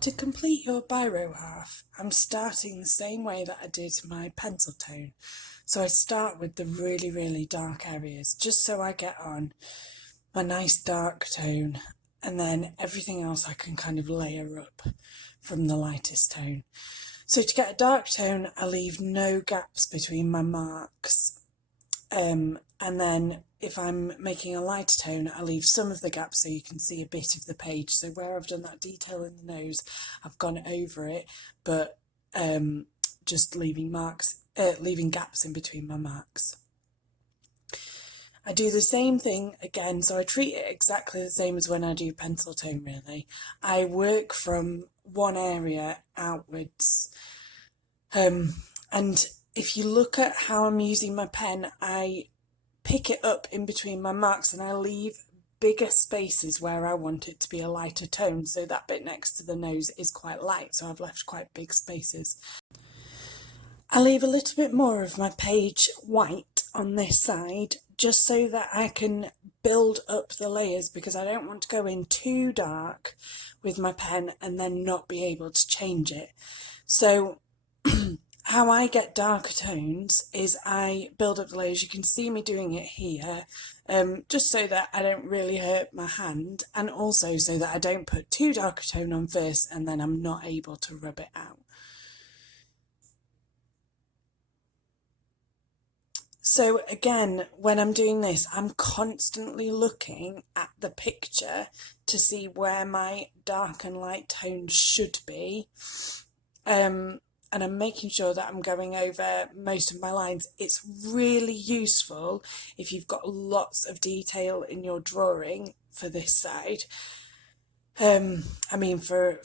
To complete your biro half, I'm starting the same way that I did my pencil tone. So I start with the really, really dark areas, just so I get on my nice dark tone, and then everything else I can kind of layer up from the lightest tone. So to get a dark tone, I leave no gaps between my marks. And then if I'm making a lighter tone, I leave some of the gaps so you can see a bit of the page. So where I've done that detail in the nose, I've gone over it, but just leaving gaps in between my marks. I do the same thing again, so I treat it exactly the same as when I do pencil tone, really. I work from one area outwards. And if you look at how I'm using my pen, I pick it up in between my marks and I leave bigger spaces where I want it to be a lighter tone. So that bit next to the nose is quite light, so I've left quite big spaces. I leave a little bit more of my page white on this side, just so that I can build up the layers, because I don't want to go in too dark with my pen and then not be able to change it. So how I get darker tones is I build up the layers. You can see me doing it here, just so that I don't really hurt my hand, and also so that I don't put too dark a tone on first and then I'm not able to rub it out. So again, when I'm doing this, I'm constantly looking at the picture to see where my dark and light tones should be. And I'm making sure that I'm going over most of my lines. It's really useful if you've got lots of detail in your drawing for this side. I mean, for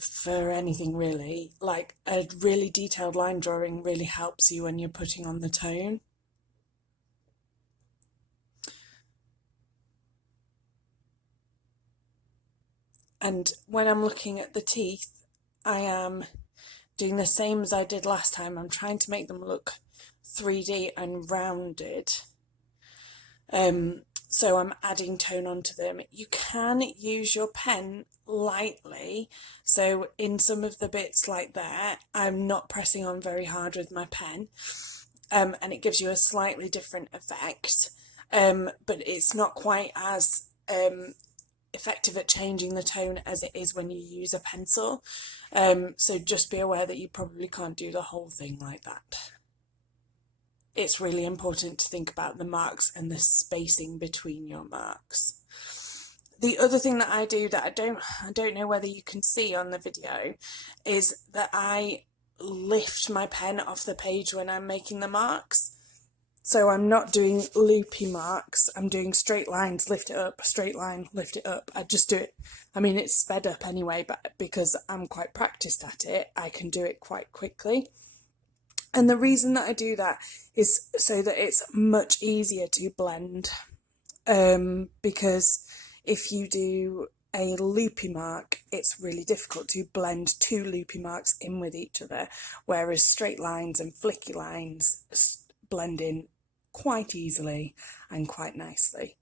anything really, like a really detailed line drawing really helps you when you're putting on the tone. And when I'm looking at the teeth, I am doing the same as I did last time. I'm trying to make them look 3D and rounded. So I'm adding tone onto them. You can use your pen lightly. So in some of the bits like that, I'm not pressing on very hard with my pen. And it gives you a slightly different effect. But it's not quite as effective at changing the tone as it is when you use a pencil. So just be aware that you probably can't do the whole thing like that. It's really important to think about the marks and the spacing between your marks. The other thing that I do that I don't know whether you can see on the video is that I lift my pen off the page when I'm making the marks. So I'm not doing loopy marks, I'm doing straight lines, lift it up, straight line, lift it up. I just do it, I mean, it's sped up anyway, but because I'm quite practiced at it, I can do it quite quickly. And the reason that I do that is so that it's much easier to blend, because if you do a loopy mark, it's really difficult to blend two loopy marks in with each other, whereas straight lines and flicky lines blend in quite easily and quite nicely.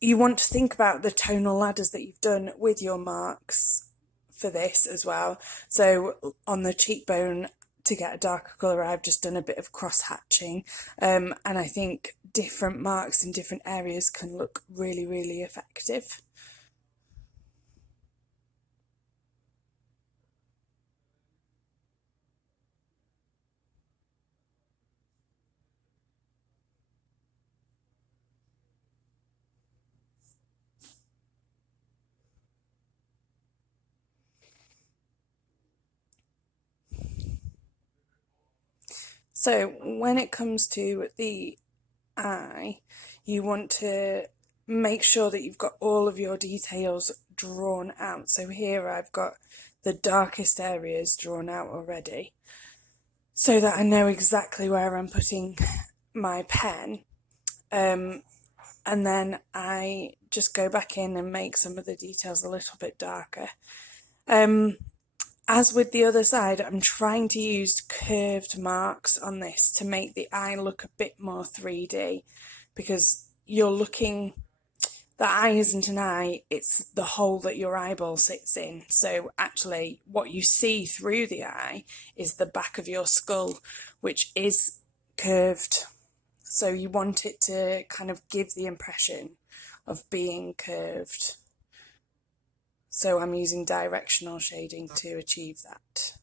You want to think about the tonal ladders that you've done with your marks for this as well. So on the cheekbone, to get a darker colour, I've just done a bit of cross hatching, and I think different marks in different areas can look really, really effective. So when it comes to the eye, you want to make sure that you've got all of your details drawn out. So here I've got the darkest areas drawn out already, so that I know exactly where I'm putting my pen. And then I just go back in and make some of the details a little bit darker. As with the other side, I'm trying to use curved marks on this to make the eye look a bit more 3D, because you're looking, the eye isn't an eye, it's the hole that your eyeball sits in. So actually what you see through the eye is the back of your skull, which is curved. So you want it to kind of give the impression of being curved. So I'm using directional shading to achieve that.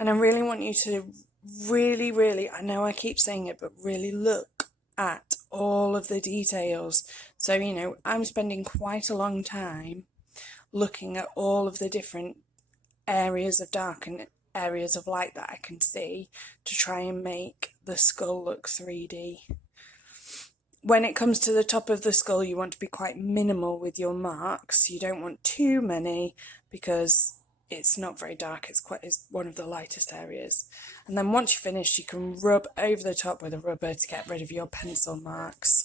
And I really want you to really, I know I keep saying it, but really look at all of the details. So, you know, I'm spending quite a long time looking at all of the different areas of dark and areas of light that I can see to try and make the skull look 3D. When it comes to the top of the skull, you want to be quite minimal with your marks. You don't want too many because it's not very dark. It's one of the lightest areas. And then once you're finished, you can rub over the top with a rubber to get rid of your pencil marks.